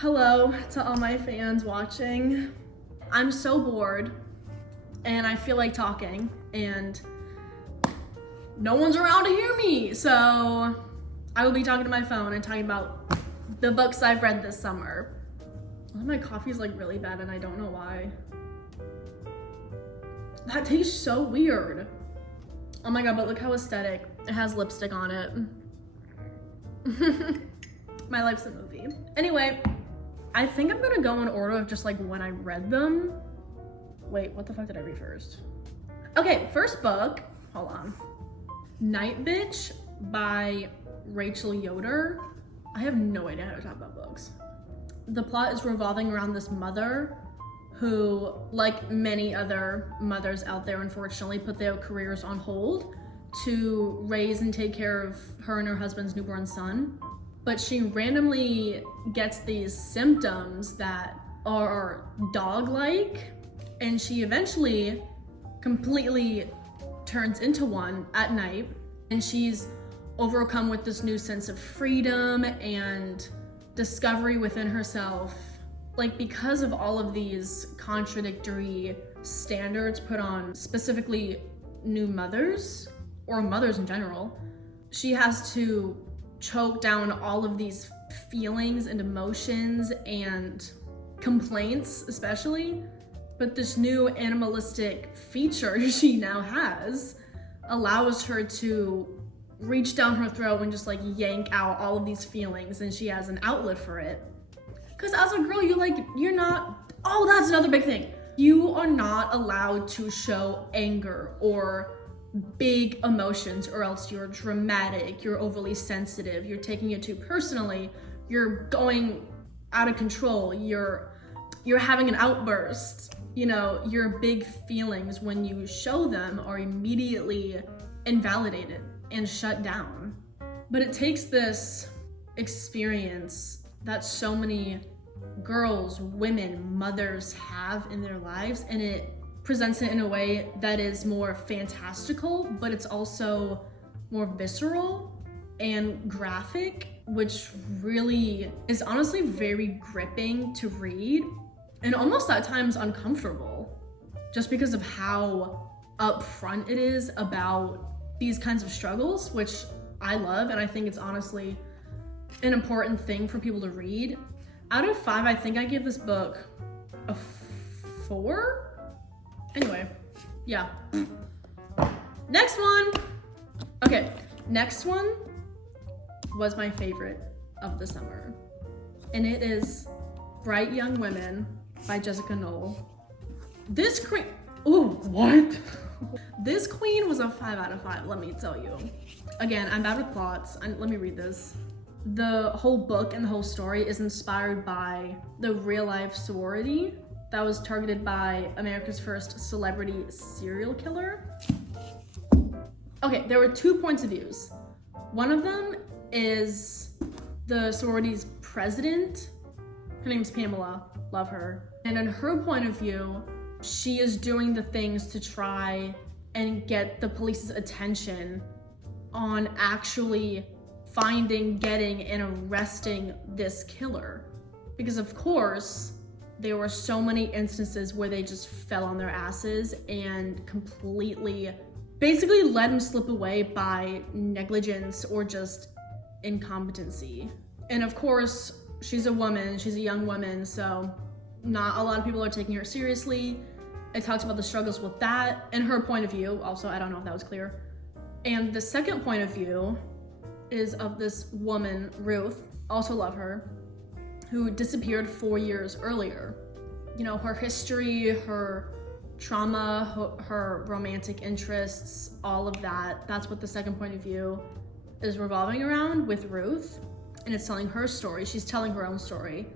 Hello to all my fans watching. I'm so bored and I feel like talking and no one's around to hear me. So I will be talking to my phone and talking about the books I've read this summer. My coffee is like really bad and I don't know why. That tastes so weird. Oh my God, but look how aesthetic. It has lipstick on it. My life's a movie. Anyway, I think I'm gonna go in order of just like when I read them. Wait, what the fuck did I read first? Okay, first book, hold on. Night Bitch by Rachel Yoder. I have no idea how to talk about books. The plot is revolving around this mother who, like many other mothers out there, unfortunately, put their careers on hold to raise and take care of her and her husband's newborn son. But she randomly gets these symptoms that are dog-like, and she eventually completely turns into one at night, and she's overcome with this new sense of freedom and discovery within herself. Like, because of all of these contradictory standards put on specifically new mothers, or mothers in general, she has to choke down all of these feelings and emotions and complaints especially. But this new animalistic feature she now has allows her to reach down her throat and just like yank out all of these feelings, and she has an outlet for it. Because as a girl, you're not, oh, that's another big thing. You are not allowed to show anger or big emotions, or else you're dramatic, you're overly sensitive, you're taking it too personally, you're going out of control, you're having an outburst. You know, your big feelings, when you show them, are immediately invalidated and shut down. But it takes this experience that so many girls, women, mothers have in their lives, and it presents it in a way that is more fantastical, but it's also more visceral and graphic, which really is honestly very gripping to read and almost at times uncomfortable, just because of how upfront it is about these kinds of struggles, which I love, and I think it's honestly an important thing for people to read. Out of 5, I think I give this book a 4. Anyway, yeah. Next one. Okay, next one was my favorite of the summer, and it is Bright Young Women by Jessica Knoll. This queen, ooh, what? This queen was a 5 out of 5, let me tell you. Again, I'm bad with plots. Let me read this. The whole book and the whole story is inspired by the real life sorority that was targeted by America's first celebrity serial killer. Okay, there were 2 points of views. One of them is the sorority's president. Her name's Pamela, love her. And in her point of view, she is doing the things to try and get the police's attention on actually finding, getting, and arresting this killer. Because of course, there were so many instances where they just fell on their asses and completely, basically let him slip away by negligence or just incompetency. And of course, she's a woman, she's a young woman, so not a lot of people are taking her seriously. It talks about the struggles with that and her point of view. Also, I don't know if that was clear. And the second point of view is of this woman, Ruth, also love her, who disappeared 4 years earlier. You know, her history, her trauma, her romantic interests, all of that, that's what the second point of view is revolving around with Ruth. And it's telling her story. She's telling her own story.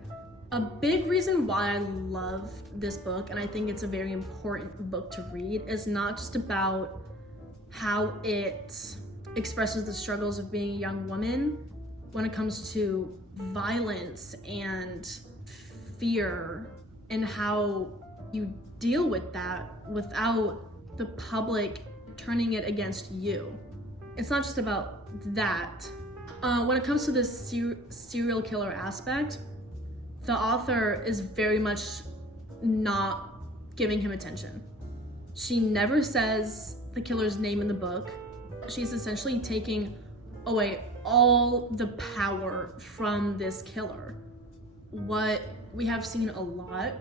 A big reason why I love this book, and I think it's a very important book to read, is not just about how it expresses the struggles of being a young woman when it comes to violence and fear and how you deal with that without the public turning it against you. It's not just about that. When it comes to this serial killer aspect, the author is very much not giving him attention. She never says the killer's name in the book. She's essentially taking away all the power from this killer. What we have seen a lot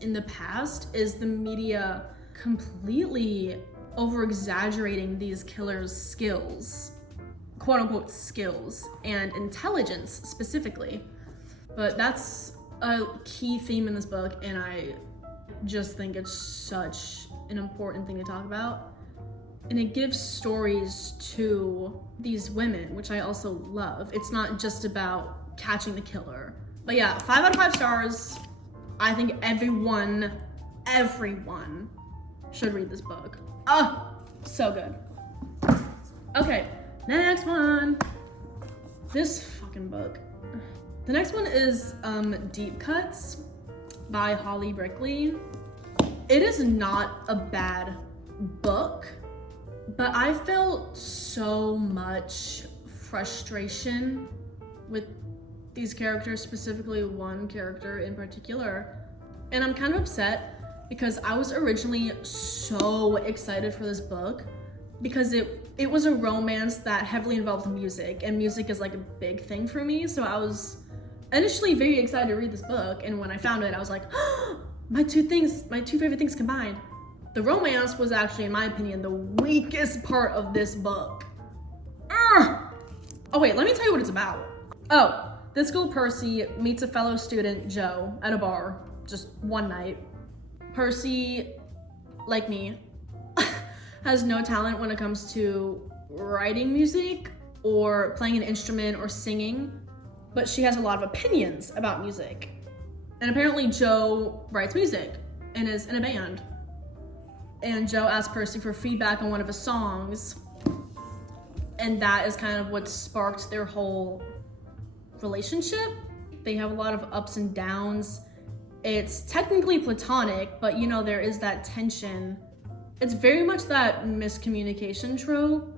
in the past is the media completely over-exaggerating these killers' skills, quote-unquote skills, and intelligence specifically. But that's a key theme in this book, and I just think it's such an important thing to talk about. And it gives stories to these women, which I also love. It's not just about catching the killer. But yeah, 5 out of 5 stars. I think everyone should read this book. Oh, so good. Okay, next one. This fucking book. The next one is Deep Cuts by Holly Brickley. It is not a bad book, but I felt so much frustration with these characters, specifically one character in particular. And I'm kind of upset because I was originally so excited for this book because it was a romance that heavily involved music, and music is like a big thing for me. So I was initially very excited to read this book, and when I found it, I was like, oh, my two favorite things combined. The romance was actually, in my opinion, the weakest part of this book. Ugh! Oh wait, let me tell you what it's about. Oh, this girl Percy meets a fellow student, Joe, at a bar just one night. Percy, like me, has no talent when it comes to writing music or playing an instrument or singing, but she has a lot of opinions about music. And apparently Joe writes music and is in a band. And Joe asked Percy for feedback on one of his songs, and that is kind of what sparked their whole relationship. They have a lot of ups and downs. It's technically platonic, but you know, there is that tension. It's very much that miscommunication trope,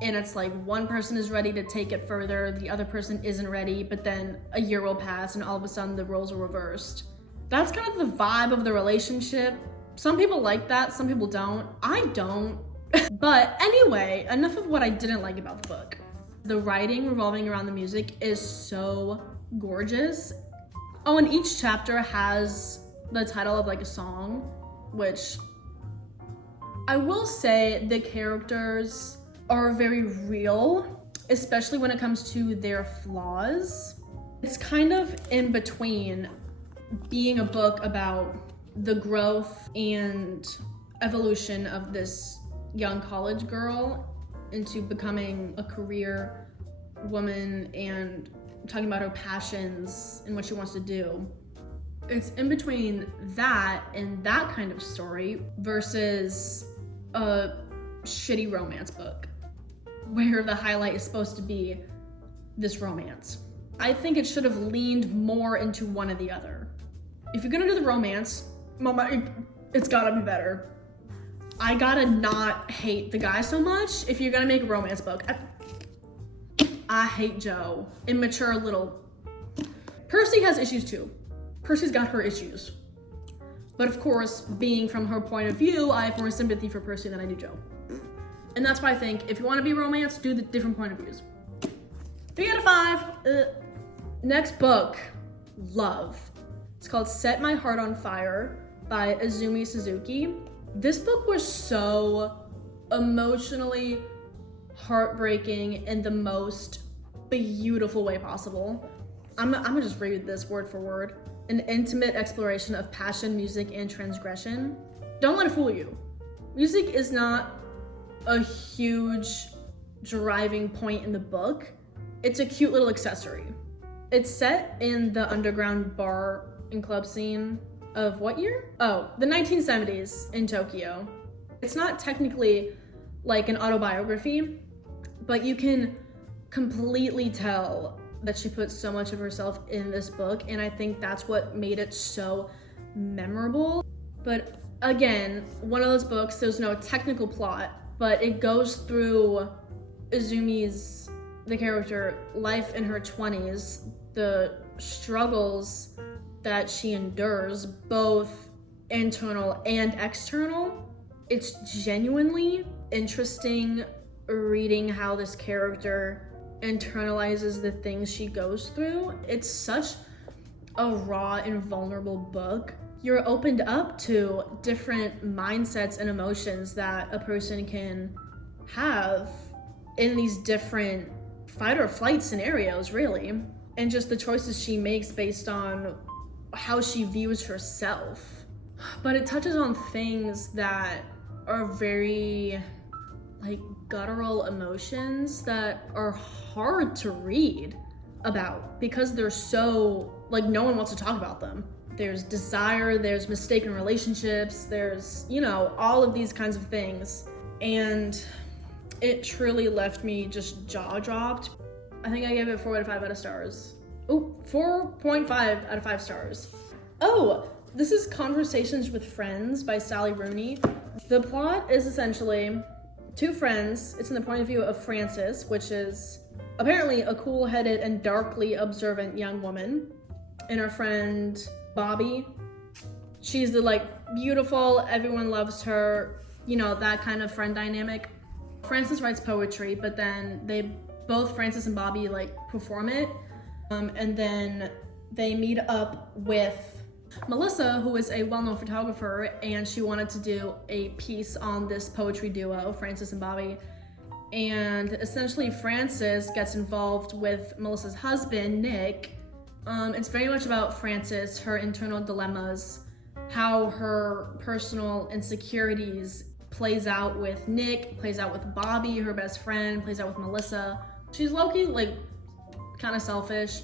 and it's like one person is ready to take it further, the other person isn't ready, but then a year will pass and all of a sudden the roles are reversed. That's kind of the vibe of the relationship. Some people like that, some people don't. I don't. But anyway, enough of what I didn't like about the book. The writing revolving around the music is so gorgeous. Oh, and each chapter has the title of like a song, which I will say the characters are very real, especially when it comes to their flaws. It's kind of in between being a book about the growth and evolution of this young college girl into becoming a career woman and talking about her passions and what she wants to do. It's in between that and that kind of story versus a shitty romance book where the highlight is supposed to be this romance. I think it should have leaned more into one or the other. If you're gonna do the romance, Mama, it's gotta be better. I gotta not hate the guy so much if you're gonna make a romance book. I hate Joe. Immature little. Percy has issues too. Percy's got her issues. But of course, being from her point of view, I have more sympathy for Percy than I do Joe. And that's why I think if you wanna be romance, do the different point of views. 3 out of 5. Next book, Love. It's called Set My Heart on Fire by Azumi Suzuki. This book was so emotionally heartbreaking in the most beautiful way possible. I'm gonna just read this word for word. An intimate exploration of passion, music, and transgression. Don't let it fool you. Music is not a huge driving point in the book. It's a cute little accessory. It's set in the underground bar and club scene of what year? Oh, the 1970s in Tokyo. It's not technically like an autobiography, but you can completely tell that she put so much of herself in this book, and I think that's what made it so memorable. But again, one of those books, there's no technical plot, but it goes through Azumi's, the character, life in her 20s, the struggles that she endures, both internal and external. It's genuinely interesting reading how this character internalizes the things she goes through. It's such a raw and vulnerable book. You're opened up to different mindsets and emotions that a person can have in these different fight or flight scenarios, really. And just the choices she makes based on how she views herself. But it touches on things that are very like guttural emotions that are hard to read about because they're so like no one wants to talk about them. There's desire, there's mistaken relationships, there's, you know, all of these kinds of things. And it truly left me just jaw dropped. I think I gave it 4 out of 5 out of stars. Oh, 4.5 out of 5 stars. Oh, this is Conversations with Friends by Sally Rooney. The plot is essentially 2 friends. It's in the point of view of Frances, which is apparently a cool-headed and darkly observant young woman, and her friend Bobby. She's the like beautiful, everyone loves her, you know, that kind of friend dynamic. Frances writes poetry, but then both Frances and Bobby like perform it, and then they meet up with Melissa, who is a well-known photographer, and she wanted to do a piece on this poetry duo, Frances and Bobby. And essentially Frances gets involved with Melissa's husband, Nick. It's very much about Frances, her internal dilemmas, how her personal insecurities plays out with Nick, plays out with Bobby, her best friend, plays out with Melissa. She's low-key, like, kind of selfish.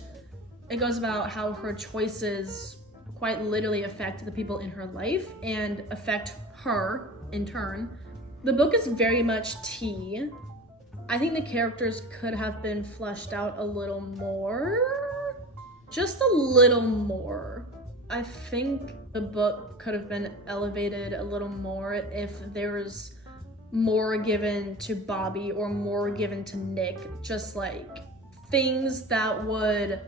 It goes about how her choices quite literally affect the people in her life and affect her in turn. The book is very much tea. I think the characters could have been fleshed out a little more. Just a little more. I think the book could have been elevated a little more if there was more given to Bobby or more given to Nick. Just like things that would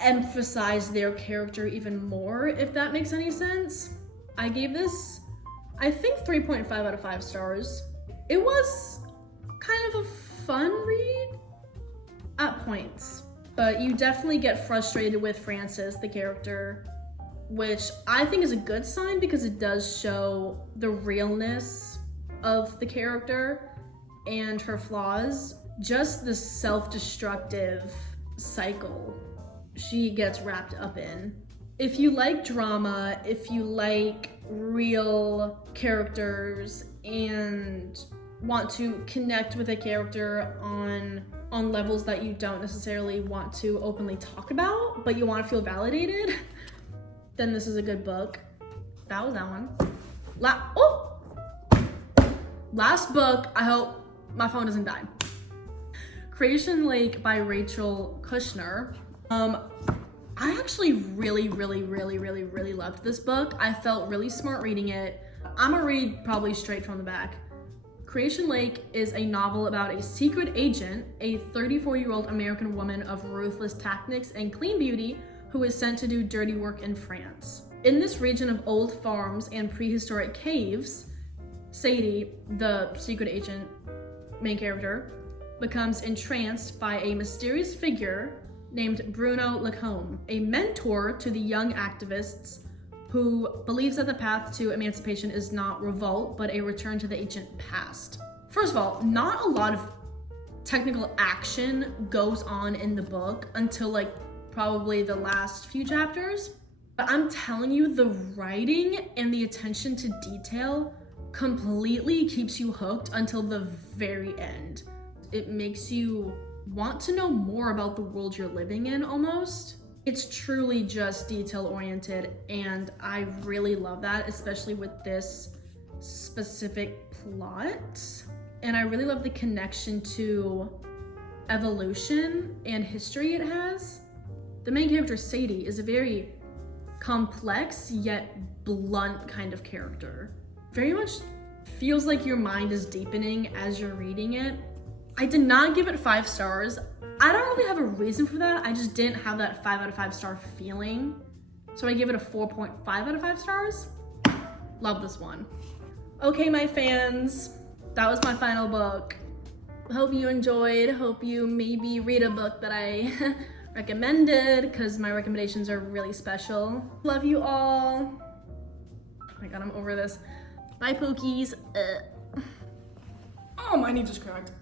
emphasize their character even more, if that makes any sense. I gave this, I think, 3.5 out of 5 stars. It was kind of a fun read at points, but you definitely get frustrated with Frances, the character, which I think is a good sign because it does show the realness of the character and her flaws. Just the self-destructive cycle she gets wrapped up in. If you like drama, if you like real characters and want to connect with a character on levels that you don't necessarily want to openly talk about, but you want to feel validated, then this is a good book. That was that one. Last book, I hope my phone doesn't die. Creation Lake by Rachel Kushner. I actually really loved this book. I felt really smart reading it. I'm gonna read probably straight from the back. Creation Lake is a novel about a secret agent, a 34-year-old American woman of ruthless tactics and clean beauty who is sent to do dirty work in France. In this region of old farms and prehistoric caves, Sadie, the secret agent main character, becomes entranced by a mysterious figure named Bruno Lacombe, a mentor to the young activists who believes that the path to emancipation is not revolt, but a return to the ancient past. First of all, not a lot of technical action goes on in the book until like probably the last few chapters. But I'm telling you, the writing and the attention to detail completely keeps you hooked until the very end. It makes you want to know more about the world you're living in almost. It's truly just detail oriented, and I really love that, especially with this specific plot. And I really love the connection to evolution and history it has. The main character, Sadie, is a very complex yet blunt kind of character. Very much feels like your mind is deepening as you're reading it. I did not give it 5 stars. I don't really have a reason for that. I just didn't have that 5 out of 5 star feeling. So I give it a 4.5 out of 5 stars. Love this one. Okay, my fans, that was my final book. Hope you enjoyed. Hope you maybe read a book that I recommended, because my recommendations are really special. Love you all. Oh my god, I'm over this. Bye, Pokies. Oh, my knee just cracked.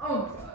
Oh my god.